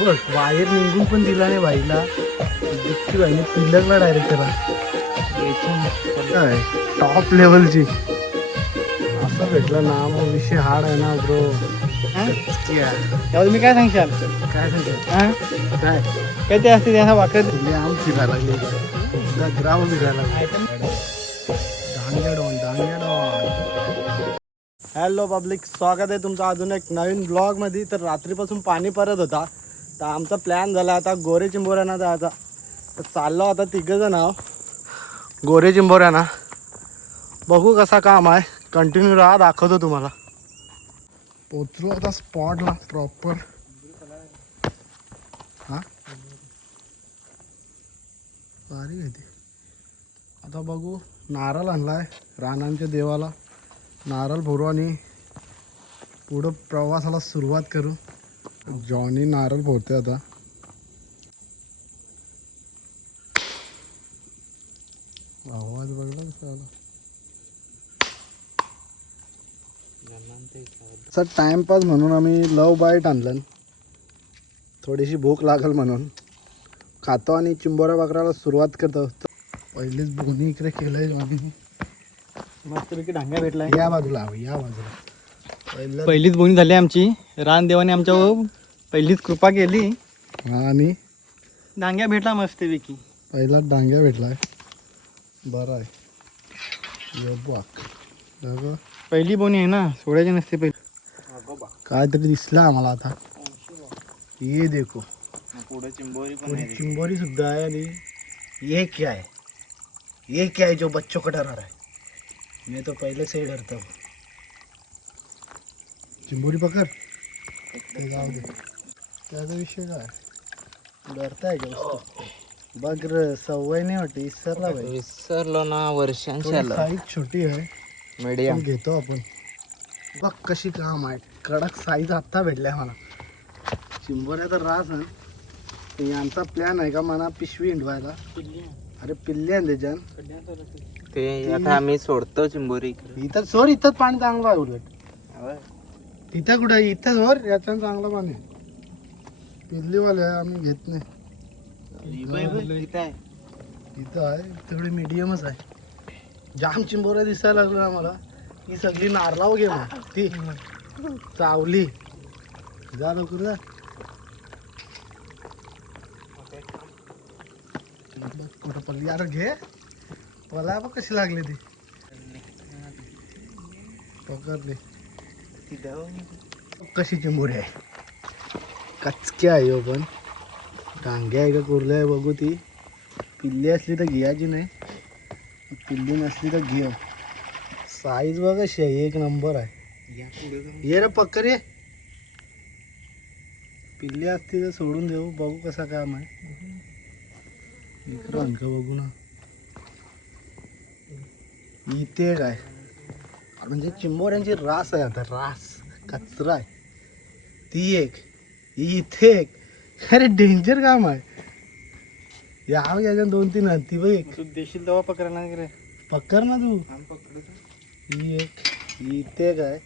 बघ बाहेर निघून पण दिला नाही बाईला. डिक्की बाईने पिल्लरला डायरेक्ट त्याला काय टॉप लेवलची असं भेटला ना मग विषय हार्ड आहे ना ब्रो. तुम्ही काय सांगशाल? काय सांगतो हा काय काय ते असते त्यांना वाकड आम फिरायला लागले ग्राम फिरायला लागले. डांग्या डॉन डांग्या डॉन. हॅलो पब्लिक, स्वागत आहे तुमचं अजून एक नवीन ब्लॉगमध्ये. तर रात्रीपासून पाणी परत होता तर आमचा प्लॅन झाला आता गोरे चिंबोऱ्यांना जायचा. तर चाललो आता तिघंजण आहो गोरे चिंबोऱ्यांना. बघू कसा काम आहे, कंटिन्यू राहा, दाखवतो तुम्हाला. पोचलो आता स्पॉटला प्रॉपर. हां भारी आहे ती. आता बघू, नारळ आणलाय रानांच्या देवाला, नारळ फोडू आणि पुढं प्रवासाला सुरुवात करू. जॉनी नारळ फोडते आता. आवाज बघला कसा आला. असा टाइमपास म्हणून आम्ही लव बाईट आणलं. थोडीशी भूक लागल म्हणून खातो आणि चिंबोऱ्या बकराला सुरुवात करतो. पहिलीच बोनी इकडे केलंय जॉनी. मस्तपैकी डांग्या भेटलाय. या बाजूला या बाजूला. पहिलीच बोनी झाली आमची. रानदेवाने आमच्यावर पहिलीच कृपा केली आणि डांग्या भेटला मस्तपैकी. पहिला डांग्या भेटलाय. बरं आहे. पहिली बोनी आहे ना, सोडायची नसते पहिली. काहीतरी दिसलं आम्हाला आता. ये देखो पुढे चिंबोरी पूरी चिंबोरी सुद्धा आहे. आणि ये क्या है, ये क्या है जो बच्चों को डरा रहा है. मैं तो पहले से ही डरता हूँ. चिंबोरी पकड. ते जाऊ दे, त्याचा विषय काय. डरताय का बघ र, सवय नाही वाटते. इसरला पाहिजे. विसरलो ना, वर्षांच्या साईज छोटी आहे, मीडियम पण घेतो आपण. बघ कशी काम आहे, कडक साईज आत्ता भेटल्या मला. चिंबोऱ्याचा रास आहे. यांचा प्लॅन आहे का मला पिशवी हिंडवायला. अरे पिल्ले आहे त्याच्यात. ते आता आम्ही सोडतो चिंबोरी. इथं सोर, इथंच पाणी चांगलं आहे उलट. तिथं कुठं, इथं सोर, याच्यात चांगलं पाणी. पिल्लीवाले आहे, आम्ही घेत नाही. इथं आहे तेवढी मीडियमच आहे. जाम चिंबोऱ्या दिसायला लागलो आम्हाला. ही सगळी नारळाव घे मग ती चावली. जा लवकर जा. कुठं पडली यार, घे. मला बघ कशी लागली ती. पकडली कशी चिंबोरी आहे. कचक्या आहे हो, पण डांग्या आहे का कुर्ल्या आहे बघू. ती पिल्ली असली तर घ्यायची नाही, पिल्ली नसली तर घे. साईज बघ कशी आहे, एक नंबर आहे. ये रे पक्कर ये. पिल्ली असती तर सोडून देऊ, बघू कसा काम आहे. इकडं आणखं बघू ना. इथे काय म्हणजे चिंबोऱ्यांची रास आहे आता. रास कचरा आहे. ती एक, इथे एक. अरे डेंजर काम आहे. याच्या 2-3 हत्ती बघ. एक तू देशील तेव्हा पकडणार की रे. पक्कर ना तू. ही एक, इथे काय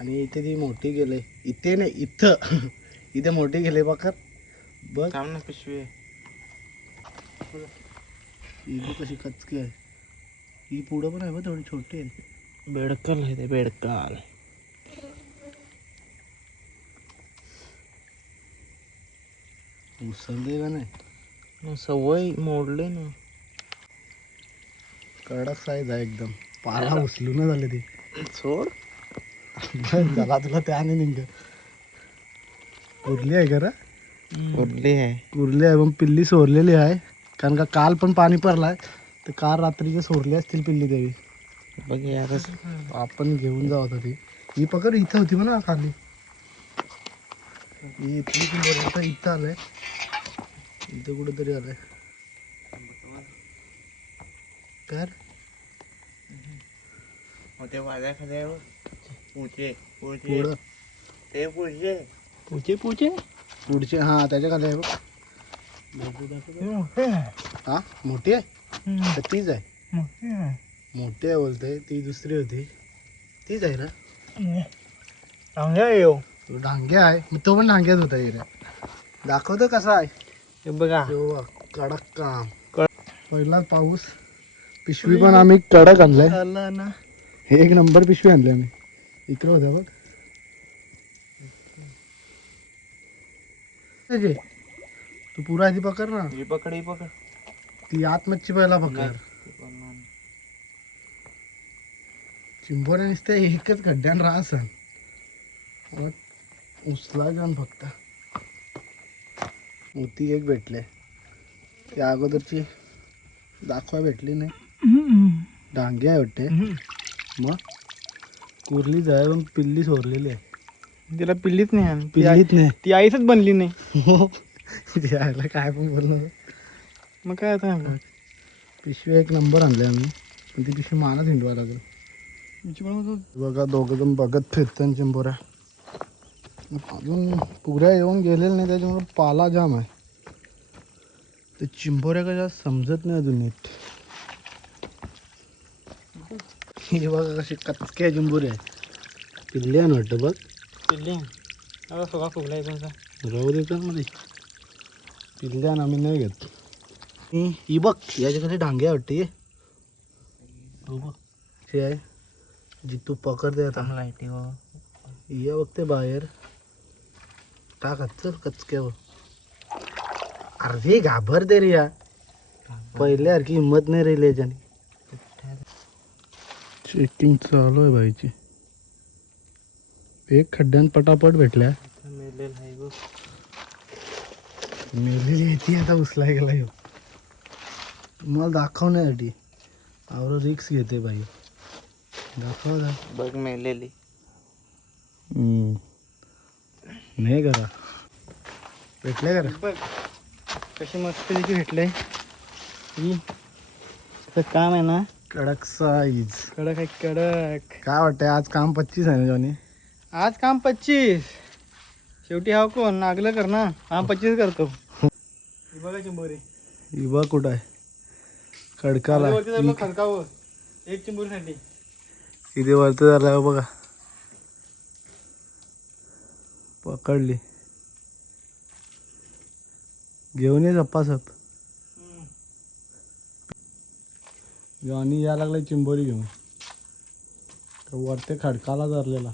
आणि इथे ती मोठी गेले. इथे नाही, इथं इथे मोठी गेले पक्कर. बघ ना पिशवी. ही बघ कशी कचकी आहे. ही पुढं पण आहे बघ, थोडी छोटी आहे. बेडकाल आहे ते, बेडकाल. उसळले का नाही. सवय मोडले ना. कडक साईज आहे एकदम. पाला उचलून झाले ती. सोड झाला तुला त्याने निघ. कुर्ली आहे का रे. कुठली आहे. कुर्ली आहे, पण पिल्ली सोरलेली आहे. कारण का काल पण पाणी पडलाय, तर काल रात्रीचे सोरले असतील पिल्ली देवी. बघ यार, आपण घेऊन जाऊ आता ती. ही पकड इथं होती म्हणा खाली. ही इथली बरोबर इथं आलंय. इथं कुठेतरी आलंय. कर पुढं पुढचे हा त्याच्या खाली आहे बघ. हा मोठी आहे तर तीच आहे. मोठी आहे बोलते ती. दुसरी होती तीच आहे ना. तो डांग्या आहे मग तो पण डांग्यात होता एरिया दाखवतो कसा आहे हे बघा तेव्हा कडक काम पहिलाच पाऊस पिशवी पण आम्ही कडक आणलाय आला ना एक नंबर पिशवी आणली आम्ही इकडे होत्या बघ त्याचे. तू पुरा आधी पकड ना ही पकड ही पकड ती आत मच्छी पहिला पकड चिंबोऱ्या नुसते एकच खड्ड्यान राहस उचला जाऊन फक्त मोती एक भेटले त्या अगोदरची दाखवा भेटली नाही डांगे आहे वाटते मग कुर्लीच आहे पण पिल्ली सोडलेली आहे तिला पिल्लीच नाही आण. पिल्लीच नाही ती आईच बनली नाही हो यायला काय पण बोललो मग काय आता पिशवी एक नंबर आणले आम्ही पण ती पिशवी मानच हिंडवा लागेल बघा दोघं जण बघत फिरतात चिंबोऱ्या अजून पुऱ्या येऊन गेलेल्या नाही त्याच्यामुळे पाला जाम आहे ते चिंबोऱ्या कशा समजत नाही अजून नीट हे बघा कशी कचक्या चिंबोऱ्या आहे पिल्ल्या वाटतं बघ पिल्ली सोळा फुगलाय कोणता राहू दे तर मध्ये पिल्ल्या आम्ही नाही घेत ही बघ याच्याकडे डांगे वाटते ये हो बघ हे आहे जी तू पकडते आता या बघते बाहेर टाक चल कचक्यावर अरे घाबरते रे या पहिल्यासारखी हिंमत नाही राहिली याच्याने चेकिंग चालू आहे बाईची एक खड्ड्यान पटापट भेटल्या मेलेली येते आता उचलाय गेला ह्यो तुम्हाला दाखवण्यासाठी आवर रिक्स घेते बाई दाखवा जा बघ मेलेली नाही करा भेटले करा बघ कशी मस्त देखील भेटले ही त्याचं काम आहे ना कडक साईज कडक आहे कडक काय वाटतंय आज काम 25 आहे ना जॉनी आज काम 25 शेवटी हा कोण नागलं कर ना हा 25 करतो बघा चिंबोरी ही बघ कुठं आहे खडकाला खडकावर एक चिंबोरीसाठी इथे वरती झाला बघा पकडली घेऊन ये सप जॉनी या लागला चिंबोरी घेऊन तर वरती खडकाला धरलेला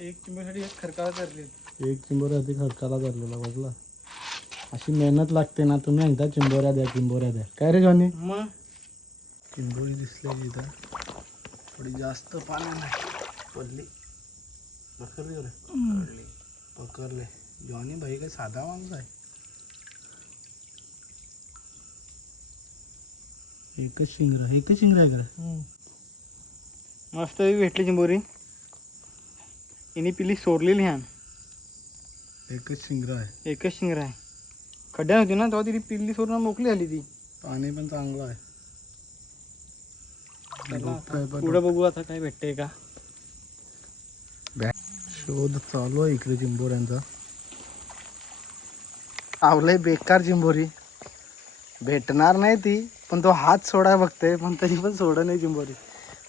एक चिंबोरीसाठी एक खडकाला धरली एक चिंबोऱ्यासाठी खडकाला धरलेला बघला अशी मेहनत लागते ना तुम्ही एकदा चिंबोऱ्या द्या काय रे जॉनी मग चिंबोरी दिसलेली इथं थोडी जास्त पाणी नाही पडली पकडले जॉनी भाई काय साधा माणूस आहे एकच शिंगरा आहे का मस्त भेटली चिंबोरी हिने पिली सोडलेली ह्या एकच शिंगरा आहे एकच शिंगरा आहे खड्ड्या होती ना तेव्हा ती पिल्ली सोडून मोकळी झाली ती पाणी पण चांगलं आहे पुढे बघू आता काय भेटतंय का शोध चालू आहे इकडे चिंबोऱ्यांचा आवलंय बेकार चिंबोरी भेटणार नाही ती पण तो हात सोडाय बघते पण तरी पण सोड नाही चिंबोरी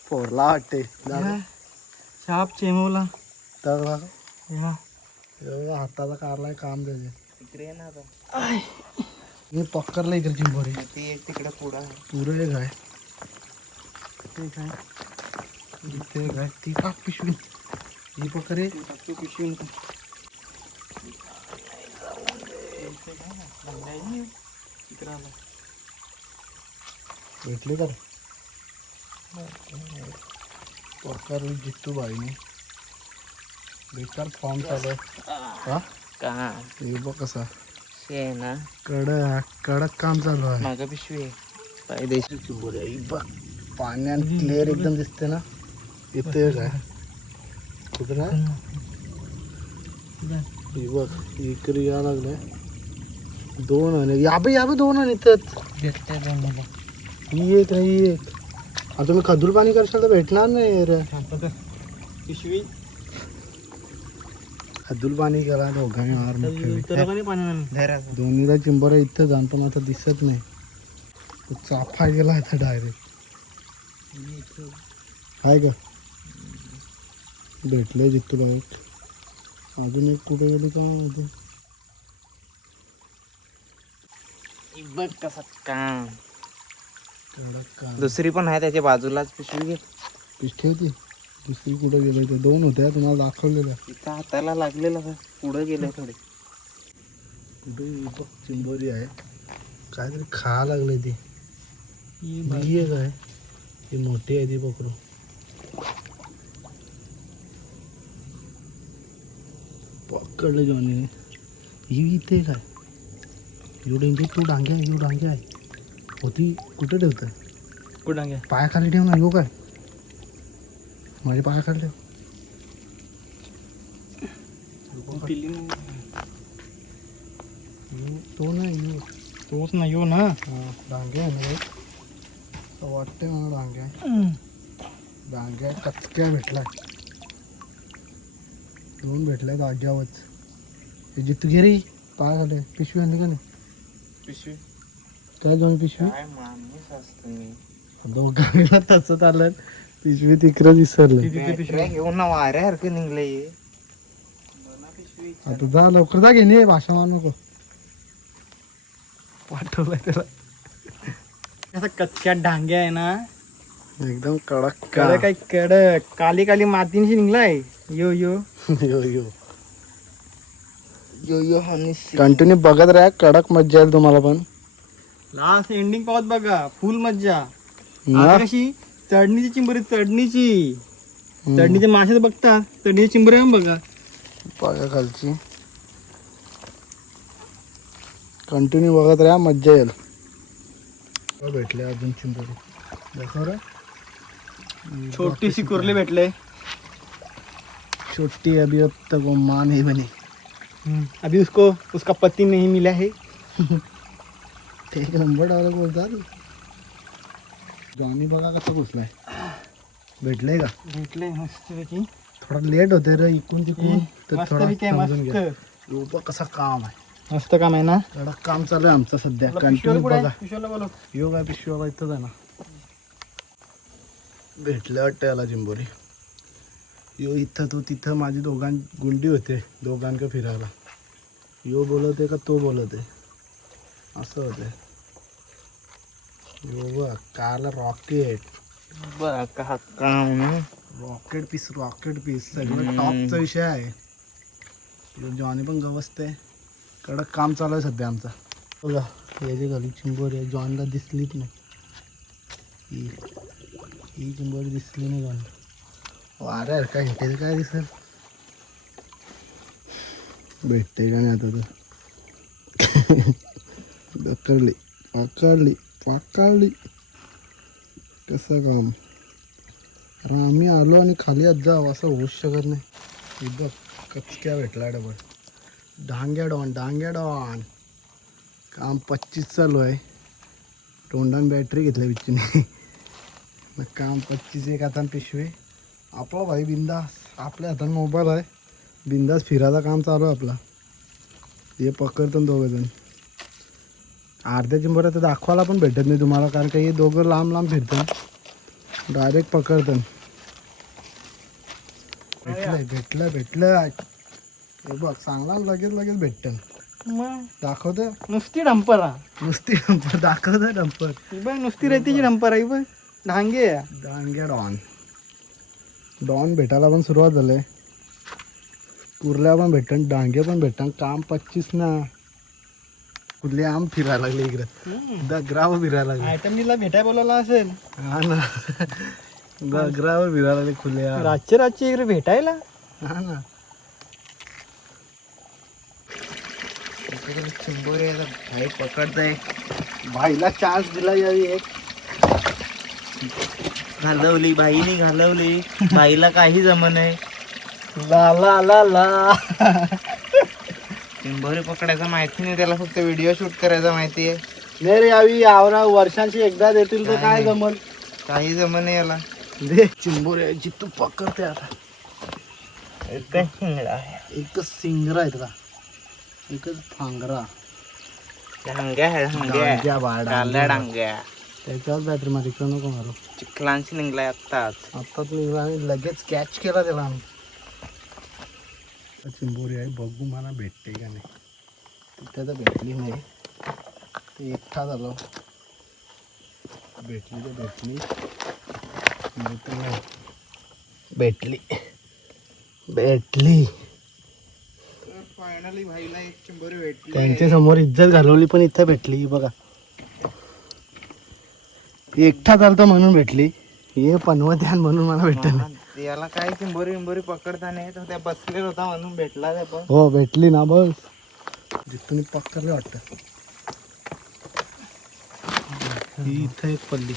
फोडला वाटते साप चेमवला तर बघा या एवढा हाताचा कारलाय काम त्याचे इकडे ना आता मी पकडलं इकडे चिंबोरी ती एक तिकडे पुढं पुरं एक आहे ठीक आहे इथे एक आहे ती का पिशवी ही पकडे पिशवी भेटले तर पकडली जित्तू बाईने बेकार फॉर्म चालू आहे का हे बघ कसा ना कडक काम चालू आहे माझा पिशवी आहे पायदेशी चिंबोरी आहे बघ पाण्यात क्लिअर एकदम दिसते ना इथे काय कुठं आहे हे बघ इकडे या लागलंय दोन आणि याबे दोन आणि इथंच भेटतंय दोन मला ही एक नाही ही एक आता तुम्ही खजूर पाणी करशाल तर भेटणार नाही रे पिशवी खजूर पाणी करा दोघांनी मार पाणी दोन्हीला चिंबोऱ्या इथं जाण पण आता दिसत नाही तो चाफा गेला आता डायरेक्ट आहे का भेटले जितू डायरेक्ट अजून एक कुठे गेली का माहिती. बघ कसा काम. कडक का दुसरी पण आहे त्याच्या बाजूलाच पिशवी घे. पिष्ठी होती. दुसरी कुठे गेली ते 2 होत्या तुम्हाला दाखवलेल्या. इथं हाताला लागलेला पुढे गेले थोडे. कुठे बघ चिंबोरी आहे. काहीतरी खा लागले ती. ही आहे काय ती मोठी आहे ती पकडू. पकडलं जॉनी. ही इथे काय यो डेंगे तू डांगे आहे यो डांगे आहे होती. कुठे ठेवतं कुठं घ्या. पायाखाली ठेव ना यो काय माझ्या पायाखाली ठेव. तो नाही यो तोच ना यो ना. हा डांगे आहे ना असं वाटते मला डांगे आहे. डांगे आहे कचक्या भेटलाय. 2 भेटलाय जाग्यावरच. हे जितू घे रे पायाखाली पिशवी आणली का नाही. पिशवी काय जाऊन पिशवी काय माणूस असतो मी. दोघांना तसंच आलं. पिशवी तिकडे विसरलं. घेऊन ना वाऱ्यासारखं निघलंय. आता जा लवकर जा घेणे भाषा मान नको. पाठवलाय त्याला असं कच्च्या डांग्या आहे ना. एकदम कडक कडक काय कडक काली काली मातींशी निघलाय. यो यो यो यो यो यो हनी. कंटिन्यू बघत राहा. कडक मज्जा येईल तुम्हाला पण. लास्ट एंडिंग पावत बघा फुल मज्जा. ना? आता कशी चढणीची चिंबरी चढणीची चढणीचे मासे बघता. चढणीची चिंबरी पण बघा. पायाखालची कंटिन्यू बघत राहा मज्जा येईल. भेटले अजून चिंबोरी दाखव रे. छोटीशी कुर्ली भेटले. छोटी अभी अब तक वो माँ नहीं बनी. अभी उसको उसका पति नहीं मिला है. एक नंबर डायलॉग बोलतात. जॉनी बघा कसं घुसलाय. भेटले का भेटले मस्त पैकी. थोडा लेट होते रे इकून तिकून तर मस्त थोडा पैकी समजून घ्या. मस्त यो बघ कसं काम आहे. मस्त काम आहे ना. कडक काम चालू आहे आमचं सध्या. आपला कंटिन्यू पिशवीला पुढे बघा. आहे. पिशवीला बोलव. यो काय पिशवी बघा इथंच आहे ना. भेटलं वाटतं याला चिंबोरी. यो इथं तो तिथं माझी गुंडी होते दोघांक फिरायला. यो बोलवते का तो बोलवते असं होते. यो बघ काला रॉकेट. बघ का काम. रॉकेट पीस सगळं टॉपचा विषय आहे. जॉनी पण गवसते. कडक काम चालू आहे सध्या आमचा. बघा याची घाली चिंबोरी आहे. जॉनला दिसलीच नाही. ही चिंबोरी दिसली नाही जॉन. वाऱ्या काय भेटेल काय दिसेल. भेटते का नाही आता तर. पकडली पकडली पकडली. कसं काम. अरे आम्ही आलो आणि खाली आज जाऊ असं होऊच शकत नाही. इथं कचक्या भेटला डबल. डांग्या डॉन काम 25 चालू आहे. तोंडान बॅटरी घेतल्या बिच्चीने. मग काम 25 एक हातान पिशवी. आपला भाई बिंदास. आपल्या हातात मोबाईल आहे. बिंदास फिरायचं काम चालू आहे आपला. हे पकडतं दोघंजण. अर्ध्या चिंबोऱ्या तर दाखवायला पण भेटत नाही तुम्हाला कारण का हे दोघं लांब लांब फिरतात. डायरेक्ट पकडतात. भेटलं हे बघ चांगला लगेच भेटतं. मग दाखवतं नुसती डंपर नुसती डंपर दाखवतं डंपर. बघ नुसती रेतीची डंपर आहे. बघ डांगे डांग्या डॉन भेटायला पण सुरुवात झाली. कुर्ल्या पण भेटन डांगे पण भेटन. काम 25 ना. कुर्ले आम फिरायला लागले इकडं. दगरावर फिरायला लागले. आयटमीला भेटाय बोलावला असेल. हा ना दगरावर फिरायला लागले खुल्या. रातचे इकडे भेटायला. हा ना चिंबोरे भाई पकडताय. भाईला चान्स दिला यावी एक. घालवली बाईने घालवली. बाईला काही जमन आहे. ला ला ला ला. चिंबोरी पकडायचं माहिती नाही त्याला. फक्त व्हिडिओ शूट करायचा माहिती आहे. नाही रे यावी आवरा वर्षांची एकदा देतील तर काय जमल. काही जमन नाही याला. दे चिंबोऱ्याची तू पकडते आता. एकच सिंगरा आहेत का. एकच फांगरा. डांग्या बा, डांग्या. डांग्या त्याच्यावर बॅटरी मध्ये इकडं नको मारू. चिखलांशी निघलाय आत्ताच. आत्ताच निघाला आणि लगेच कॅच केला त्याला आम्ही. आता चिंबोरी आहे, बघू मला भेटते का नाही. तिथे तर भेटली नाही, ते एकटा झालो. भेटली तर भेटली, नाही भेटली. भेटली फायनली भाईला एक चिंबोरी भेटली. त्यांच्या समोर इज्जत घालवली पण इथं भेटली. बघा एकटा चालतो म्हणून भेटली, हे पनवत आहे म्हणून मला भेटत नाही. याला काय चिंबोरी विंबोरी पकडता नाही तर त्या बसलेला होता म्हणून भेटला त्या पण. हो भेटली ना बस, जिथून पकडले वाटतं. ही इथं एक पडली,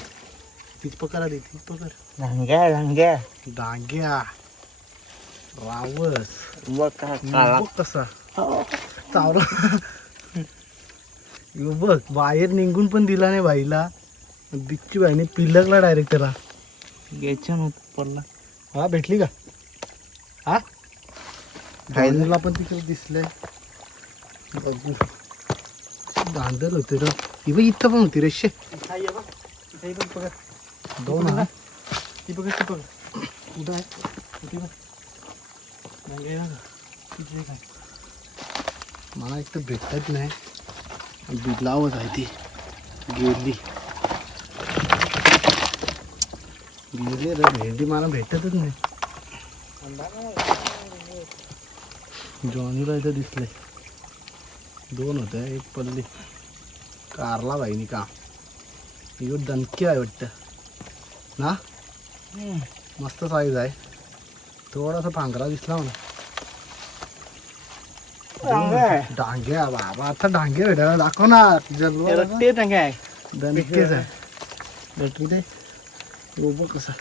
तीच पकडा दे, तीच पकड. धांग्या धांग्या डांग्या रावस बघ बघ कसा चावला. ह्यो बघ बाहेर निघून पण दिला नाही बाईला. दिच्ची बाईने पिलकला डायरेक्ट त्याला. घ्यायच्या नव्हतं पडला. हा भेटली का? हा जॉनीला पण तिकडे दिसलंय. बघू दांडल होते र. ही बघ इथं पण होती रे. शे दोन हा. ती बघ ती बघ कुठं आहे? मला एक तर भेटत नाही. बिलावत आहे ती. गेली गेली रे. भेंडी मला भेटतच नाही. जॉनीला इथं दिसले. दोन होत्या, एक पडली. कारला बाईनी का यो दणकी आहे वाटतं ना. मस्त साईज आहे. थोडासा पांघरा दिसला म्हणा. डांग्या बाबा, आता डांगे भेटायला दाखव ना. ते धांग्या आहे. दणकेच आहे. भेटू दे. उभं कसा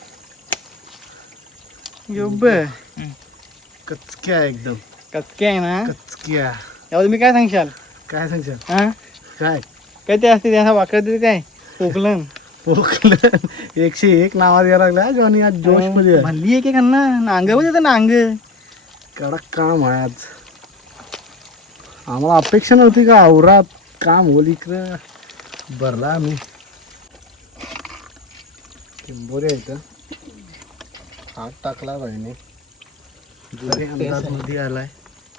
कचक्या आहे एकदम. कचके आहे ना. कचक्या यावर तुम्ही काय सांगशाल? काय सांगशाल? हा काय काय ते असते त्या वाकडं ते काय पोकलन पोकलं 101 नावात यायला लागला जॉनी आज जोश मध्ये. भल्ली आहे की खाना नांग बघ नांग. कडक काम आहे आज. आम्हाला अपेक्षा नव्हती का औरात काम होईल इकडं. भरला आम्ही. किंबोरी आहे हात टाकला बाईने. अंदाज मध्ये आलाय.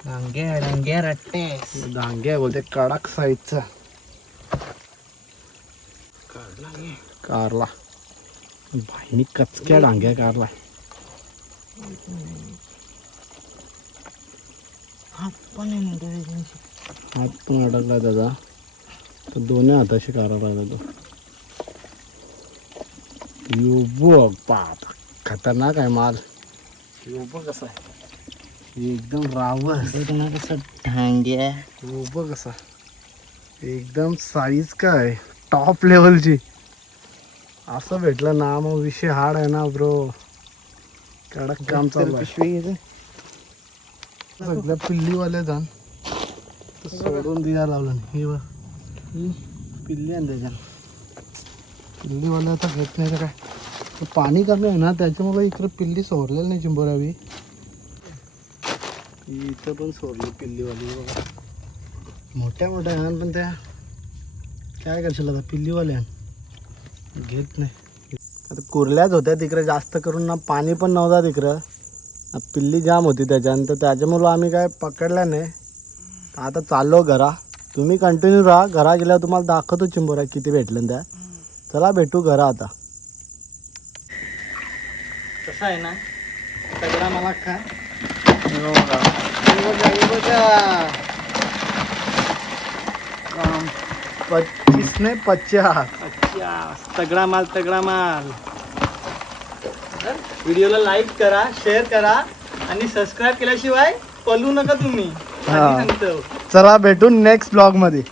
डांग्या डांग्या रट्टे डांग्या बोलते कडक साईजचा. कारला बाईनी कचक्या डांग्या कारला. हात पण अडकला त्याचा. तर दोन्ही हाताशी कारा लागला तो. यो बघ बाप, खतरनाक आहे माल. यो बघ कसा आहे एकदम रावस. कसं ढांग्या. यो बघ कसा एकदम साईज काय टॉप लेवलची. असं भेटलं ना मग विषय हार्ड आहे ना ब्रो. कडक काम चालू आहे. पिशवी सगळ्या पिल्लीवाले जाण सोडून द्यायला लावलं नाही. हे बघ ही पिल्ली आहे त्याच्या. पिल्लीवाले आता घेत नाही तर काय. पाणी कमी आहे ना त्याच्यामुळे इकडे पिल्ली सोडलेली नाही चिंबोरावी. इथं पण सोडली पिल्लीवाली बघा. मोठ्या मोठ्या आहे पण त्या काय करशील आता पिल्लीवाल्या घेत नाही. आता कुर्ल्याच होत्या तिकडे जास्त करून ना. पाणी पण नव्हता तिकडं. पिल्ली जाम होती त्याच्यानंतर त्याच्यामुळं आम्ही काय पकडल्या नाही. आता चाललो घरा. तुम्ही कंटिन्यू राहा. घरा गेल्यावर तुम्हाला दाखवतो चिंबोरा किती भेटलं त्या. चला भेटू घरा आता. कसं आहे ना सगळा मला खा. 25 नाही 50. तगडा माल तगडा माल. व्हिडिओला लाईक करा, शेअर करा आणि सबस्क्राईब केल्याशिवाय पळू नका तुम्ही. हा. सांगतो. चला भेटू नेक्स्ट ब्लॉग मध्ये.